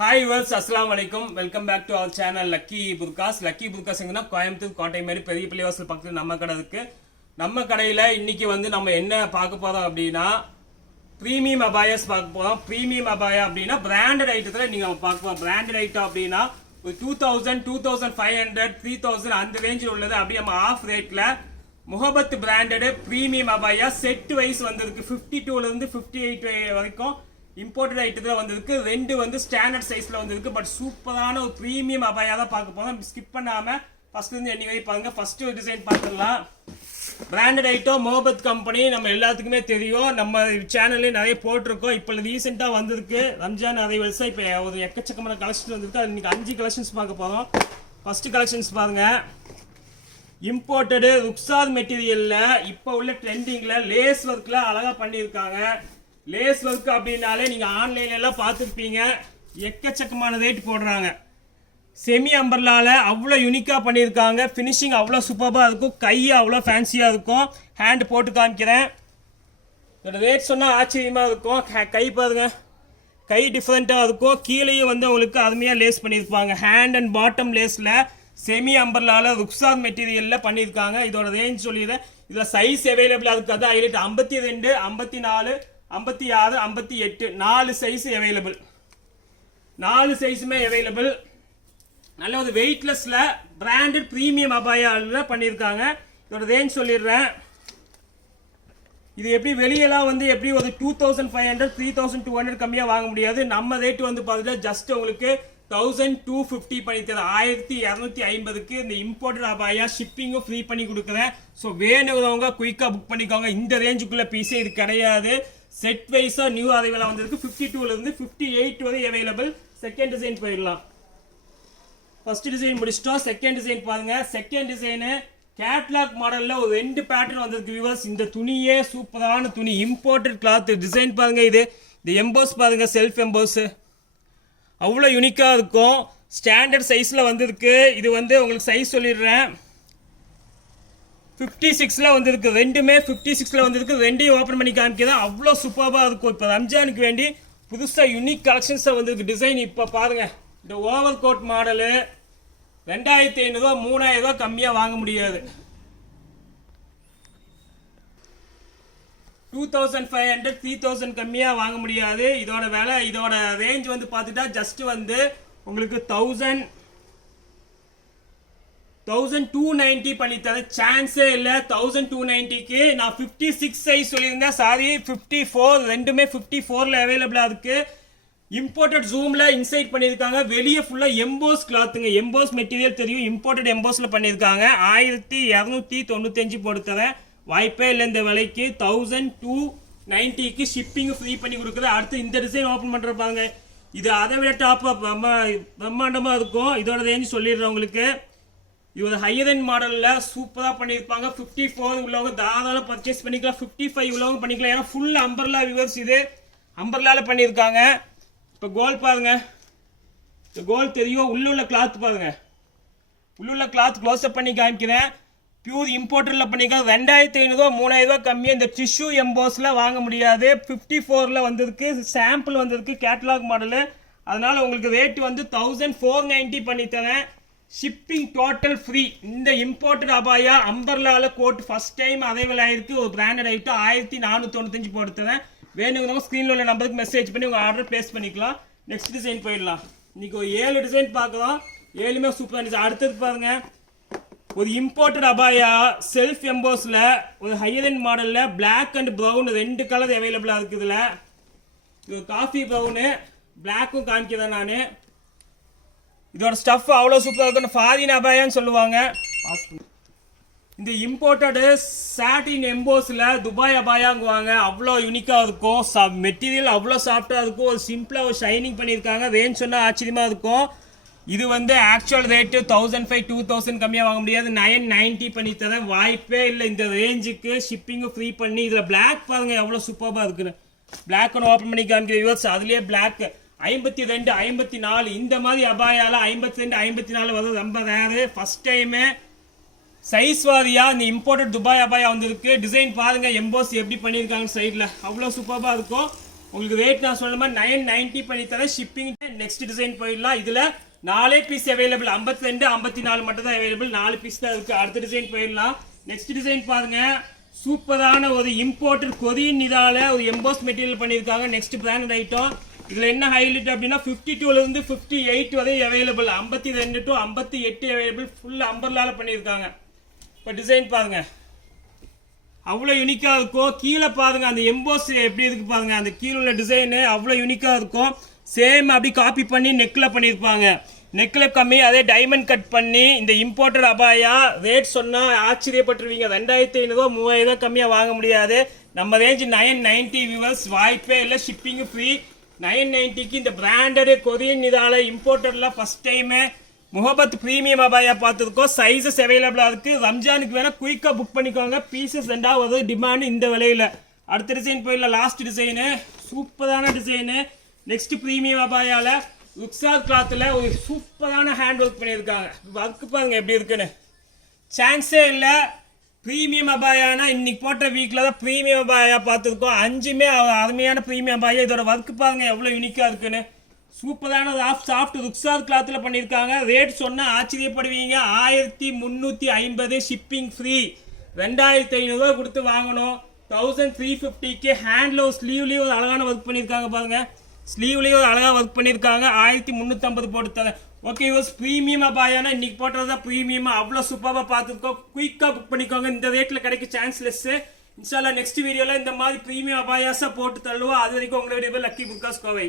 Hi வர்ஸ் அஸ்லாம் வலைக்கம். Welcome back to our channel Lucky Burqas. Lucky Burqas எங்கன்னா கோயம்புத்தூர் கோட்டை மாதிரி பெரிய பள்ளிவாசல் பக்கத்தில் நம்ம கடை இருக்கு. நம்ம கடையில் இன்னைக்கு நம்ம என்ன பார்க்க போறோம் அப்படின்னா ப்ரீமியம் அபாயாஸ் பார்க்க போறோம். ப்ரீமியம் அபாயா அப்படின்னா பிராண்டட் ஐட்டத்தில் நீங்கள் பார்க்க போறோம். பிராண்டட் ஐட்டம் அப்படின்னா ஒரு 2000, 2500, 3000 அந்த ரேஞ்சில் உள்ளது. அப்படி நம்ம ஆஃப் ரேட்ல முகபத் பிராண்டட் ப்ரீமியம் அபாயா செட் வைஸ் வந்திருக்கு. 52ல 58 வரைக்கும் இம்போர்ட்டட் ஐட்டத்தில் வந்திருக்கு. ரெண்டு ஸ்டாண்டர்ட் சைஸ்ல வந்திருக்கு. பட் சூப்பரான ஒரு ப்ரீமியம் அபாயா தான் பார்க்க போறோம். ஸ்கிப் பண்ணாம ஃபர்ஸ்ட்ல இருந்து எண்ணி வரை பாருங்க. ஃபர்ஸ்ட் ஒரு டிசைன் பார்த்துடலாம். பிராண்டட் ஐட்டம் முகபத் கம்பெனி நம்ம எல்லாத்துக்குமே தெரியும். நம்ம சேனல்ல நிறைய போட்டிருக்கோம். இப்போ ரீசெண்டாக வந்திருக்கு ரம்ஜான் நிறைய வருஷம். இப்போ ஒரு எக்கச்சக்கமான கலெக்ஷன் வந்திருக்கு. அது இன்னைக்கு 5 கலெக்ஷன்ஸ் பார்க்க போறோம். ஃபர்ஸ்ட் கலெக்ஷன்ஸ் பாருங்க. இம்போர்ட்டடு ருக்ஸார் மெட்டீரியல்ல இப்போ உள்ள ட்ரெண்டிங்ல லேஸ் ஒர்க்ல அழகா பண்ணியிருக்காங்க. லேஸ் ஒர்க் அப்படின்னாலே நீங்க ஆன்லைன்ல எல்லாம் பார்த்துருப்பீங்க. எக்கச்சக்கமான ரேட் போடுறாங்க. செமி அம்பர்லால அவ்வளோ யூனிக்கா பண்ணியிருக்காங்க. ஃபினிஷிங் அவ்வளோ சூப்பராக இருக்கும். கை அவ்வளோ ஃபேன்சியா இருக்கும். ஹேண்ட் போட்டு காமிக்கிறேன். இதோட ரேட் சொன்னால் ஆச்சரியமா இருக்கும். கை பாருங்க, கை டிஃப்ரெண்ட்டாக இருக்கும். கீழேயும் உங்களுக்கு அருமையாக லேஸ் பண்ணியிருப்பாங்க. ஹேண்ட் அண்ட் பாட்டம் லேஸில் செமி அம்பர்லால ருக்ஸார் மெட்டீரியலில் பண்ணியிருக்காங்க. இதோட ரேஞ்ச் சொல்லிடுறேன். இதில் சைஸ் அவைலபிளாக இருக்குது. Highlight 52, 54, 56, 58 4 size available. 4 சைஸுமே அவைலபிள். நல்ல ஒரு வெயிட்லெஸ்ல பிராண்டட் பிரீமியம் அபாயால பண்ணியிருக்காங்க. இதோட ரேஞ்ச் சொல்லிடுறேன். இது எப்படி வெளியெல்லாம் எப்படி ஒரு 2500, 3200 கம்மியாக வாங்க முடியாது. நம்ம ரேட் பார்த்துட்டு ஜஸ்ட் உங்களுக்கு 1250 பண்ணி தரேன். 1250க்கு இந்த இம்போர்ட்டட் அபாயா ஷிப்பிங்கும் ஃப்ரீ பண்ணி கொடுக்குறேன். ஸோ வேணுங்கிறவங்க குயிக்காக புக் பண்ணிக்கோங்க. இந்த ரேஞ்சுக்குள்ள பீஸே இது கிடையாது. செட் வைஸா நியூ அரைவல் வந்திருக்கு. 52ல 58 வரை அவைலபிள். செகண்ட் டிசைன் போயிடலாம். ஃபர்ஸ்ட் டிசைன் முடிச்சிட்டோம். செகண்ட் டிசைன் பாருங்க. செகண்ட் டிசைனு கேட்லாக் மாடல்ல ஒரு 2 பேட்டர்ன் வந்திருக்கு வியூவர்ஸ். இந்த துணியே சூப்பரான துணி. Imported cloth. டிசைன் பாருங்க. இது இந்த எம்போஸ் பாருங்க. செல்ஃப் எம்போஸ் அவ்வளோ யூனிக்காக இருக்கும். ஸ்டாண்டர்ட் சைஸில் வந்திருக்கு. இது உங்களுக்கு சைஸ் சொல்லிடுறேன். 56ல வந்திருக்கு. ரெண்டுமே 56ல வந்திருக்கு. ரெண்டையும் ஓப்பன் பண்ணி காமிக்கிறேன். அவ்வளோ சூப்பராக இருக்கும். இப்போ ரம்ஜானுக்கு வேண்டி புதுசாக யூனிக் கலெக்ஷன்ஸாக வந்திருக்கு. டிசைன் இப்போ பாருங்க. இந்த ஓவர் கோட் மாடலு 2500, 3000 கம்மியாக வாங்க முடியாது. 2500, 3000 கம்மியாக வாங்க முடியாது. இதோட விலை, இதோட ரேஞ்ச் பார்த்துட்டா ஜஸ்ட் உங்களுக்கு 1290 பண்ணி தர சான்ஸே இல்லை. 1290க்கு நான் 56 சைஸ் சொல்லியிருந்தேன். சாரி 54. ரெண்டுமே 54ல அவைலபிளா இருக்கு. இம்போர்ட்டட் ஜூம்ல இன்சைட் பண்ணியிருக்காங்க. வெளியே ஃபுல்லா எம்போஸ் கிளாத்துங்க. எம்போஸ் மெட்டீரியல் தெரியும். இம்போர்ட்டட் எம்போஸ்ல பண்ணியிருக்காங்க. 1295 போட்டு தரேன். வாய்ப்பே இல்லை இந்த விலைக்கு. 1290க்கு ஷிப்பிங் ஃப்ரீ பண்ணி கொடுக்குறேன். அடுத்து இந்த டிசைன் ஓப்பன் பண்றப்பாங்க. இது அதை விட டாப் பிரம்மாண்டமா இருக்கும். இதோட ரேஞ்ச் சொல்லிடுறேன் உங்களுக்கு. இது ஒரு ஹையர் எண்ட் மாடல்ல சூப்பரா பண்ணியிருப்பாங்க. 54 உள்ளவங்க தாராளம் பர்ச்சேஸ் பண்ணிக்கலாம். 55 உள்ளவங்க பண்ணிக்கலாம். ஏன்னா ஃபுல் அம்பர்லா வியூவர்ஸ். இது அம்பர்லால பண்ணியிருக்காங்க. இப்போ கோல் பாருங்க. இந்த கோல் தெரியும். உள்ள கிளாத் பாருங்க. உள்ள கிளாத் க்ளோஸ் அப் பண்ணி காமிக்கிறேன். பியூர் இம்போர்ட்டர்ல பண்ணிக்கலாம். 2500, 3000 கம்மியாக இந்த டிஷ்யூ எம்போஸ்ல வாங்க முடியாது. 54ல வந்திருக்கு. சாம்பிள் வந்திருக்கு. Catalogue model. அதனால உங்களுக்கு ரேட் 1490 பண்ணி தரேன். Shipping total free. இந்த இம்போர்ட்டட் அபாயா அம்பர்லால கோட் ஃபர்ஸ்ட் டைம் அரைவல் ஆயிருக்கு. ஒரு பிராண்டட் ஐட்டம் 1495 போட்டு தரேன். வேணுங்கிறவங்க ஸ்க்ரீனில் உள்ள நம்பருக்கு மெசேஜ் பண்ணி உங்கள் ஆர்டர் பிளேஸ் பண்ணிக்கலாம். நெக்ஸ்ட் டிசைன் போயிடலாம். இன்னைக்கு ஒரு 7 டிசைன் பார்க்கலாம். 7மே சூப்பராக இருந்துச்சு. அடுத்தது பாருங்க. ஒரு இம்போர்ட்டட் அபாயா செல்ஃப் எம்போஸ்ல ஒரு ஹையர் எண்ட் மாடல்ல பிளாக் அண்ட் ப்ரௌன் 2 கலர் அவைலபிளா இருக்கு. இதுல இது காஃபி ப்ரௌனு பிளாக்கும் காமிக்கிறேன் நான். இதோட ஸ்டஃப் அவ்வளோ சூப்பராக இருக்கும். ஃபாரின் அபாயான்னு சொல்லுவாங்க. இந்த இம்போர்ட்டடு சாட்டின் எம்போஸ்ல துபாய் அபாயாங்குவாங்க. அவ்வளோ யூனிக்காக இருக்கும். மெட்டீரியல் அவ்வளோ சாஃப்டாக இருக்கும். ஒரு சிம்பிளாக ஒரு ஷைனிங் பண்ணியிருக்காங்க. ரேஞ்ச் சொன்னால் ஆச்சரியமா இருக்கும். இது ஆக்சுவல் ரேட்டு 1500, 2000 கம்மியாக வாங்க முடியாது. 990 பண்ணி தரேன். வாய்ப்பே இல்லை. இந்த ரேஞ்சுக்கு ஷிப்பிங்கும் ஃப்ரீ பண்ணி. இதில் பிளாக் பாருங்க எவ்வளோ சூப்பராக இருக்குன்னு. பிளாக் ஒன்று ஓப்பன் பண்ணி காமிக்கிற வியூவர்ஸ். அதுலேயே பிளாக் 52, 54 இந்த மாதிரி அபாயால 52, 54 வரும். ரொம்ப ரேரு. ஃபர்ஸ்ட் டைமு சைஸ் வாரியா இந்த இம்போர்ட்டட் துபாய் அபாயா வந்திருக்கு. டிசைன் பாருங்க. எம்போஸ் எப்படி பண்ணியிருக்காங்க சைடில். அவ்வளோ சூப்பராக இருக்கும். உங்களுக்கு ரேட் நான் சொன்ன மாதிரி 990 பண்ணி தரேன். ஷிப்பிங். நெக்ஸ்ட் டிசைன் போயிடலாம். இதுல 4 பீஸ் அவைலபிள், 52 54 மட்டும் தான் அவைலபிள், 4 பீஸ் தான் இருக்கு. அடுத்த டிசைன் போயிடலாம். நெக்ஸ்ட் டிசைன் பாருங்க, சூப்பரான ஒரு இம்போர்ட்டட் கொரியன் இதால ஒரு எம்போஸ் மெட்டீரியல் பண்ணியிருக்காங்க. Next branded item. இதுல என்ன ஹைலைட் அப்படின்னா 52ல இருந்து 58 வரை அவைலபிள், 52 டு 58 அவைலபிள், ஃபுல் அம்பர்லால பண்ணியிருக்காங்க. இப்போ டிசைன் பாருங்க, அவ்வளோ யூனிக்காக இருக்கும். கீழே பாருங்க அந்த எம்போஸ் எப்படி இருக்கு பாருங்க, அந்த கீழே உள்ள டிசைனு அவ்வளோ யூனிக்காக இருக்கும். சேம் அப்படி காப்பி பண்ணி நெக்கில் பண்ணியிருப்பாங்க. நெக்கில் கம்மி, அதே டைமண்ட் கட் பண்ணி இந்த இம்போர்ட்டட் அபாயா ரேட் சொன்னால் ஆச்சரியப்பட்டுருவீங்க. 2500 3000 கம்மியாக வாங்க முடியாது. நம்ம ரேஞ்சு 990 வியூவர்ஸ், வாய்ப்பே இல்லை. Shipping free. 990க்கு இந்த பிராண்டடு கொரியன் இதால இம்போர்ட்டட்லாம் ஃபர்ஸ்ட் டைமு முகபத் பிரீமியம் அபாயா பார்த்துருக்கோம். சைஸஸ் அவைலபிளாக இருக்குது. ரம்ஜானுக்கு வேணால் குயிக்காக புக் பண்ணிக்கோங்க. பீசஸ் 2வது டிமாண்ட் இந்த விலையில். அடுத்த டிசைன் போயிடலாம். லாஸ்ட் டிசைனு, சூப்பரான டிசைனு. நெக்ஸ்ட் பிரீமியம் அபாயால ருக்ஸார் கிளாத்தில் ஒரு சூப்பரான ஹேண்ட் ஒர்க் பண்ணியிருக்காங்க. ஒர்க்கு பாருங்க எப்படி இருக்குன்னு, சான்ஸே இல்லை. ப்ரீமியம் அபாயானா இன்னைக்கு போட்ட வீக்கில் தான் ப்ரீமியம் அபாயா பார்த்துருக்கோம். 5மே அருமையான ப்ரீமியம் அபாயா. இதோட ஒர்க்கு பாருங்க எவ்வளோ யூனிக்காக இருக்குன்னு. சூப்பரான சாஃப்ட் ருக்ஸார் கிளாத்தில் பண்ணியிருக்காங்க. ரேட் சொன்னால் ஆச்சரியப்படுவீங்க. 1350, ஷிப்பிங் ஃப்ரீ. 2500 கொடுத்து வாங்கணும். 1350க்கு ஹேண்ட்ல ஒரு ஸ்லீவ்லேயும் ஒரு அழகான ஒர்க் பண்ணியிருக்காங்க பாருங்க. ஸ்லீவ்லேயும் ஒரு அழகாக ஒர்க் பண்ணியிருக்காங்க. 1350 போட்டு தரேன். ஓகே யூஸ், ப்ரீமியம் அபாயானா இன்னைக்கு போட்டது தான் ப்ரீமியமாக அவ்வளோ சூப்பராக பார்த்துருக்கோம். குயிக்காக புக் பண்ணிக்கோங்க. இந்த ரேட்டில் கிடைக்க சான்ஸ் லெஸ்ஸு. இன்ஷால்லா நெக்ஸ்ட் வீடியோவில் இந்த மாதிரி ப்ரீமியம் அபாயாஸாக போட்டு தள்ளுவோம். அது வரைக்கும் உங்களை வீடியோ லக்கி புக்காஸ் கோவை.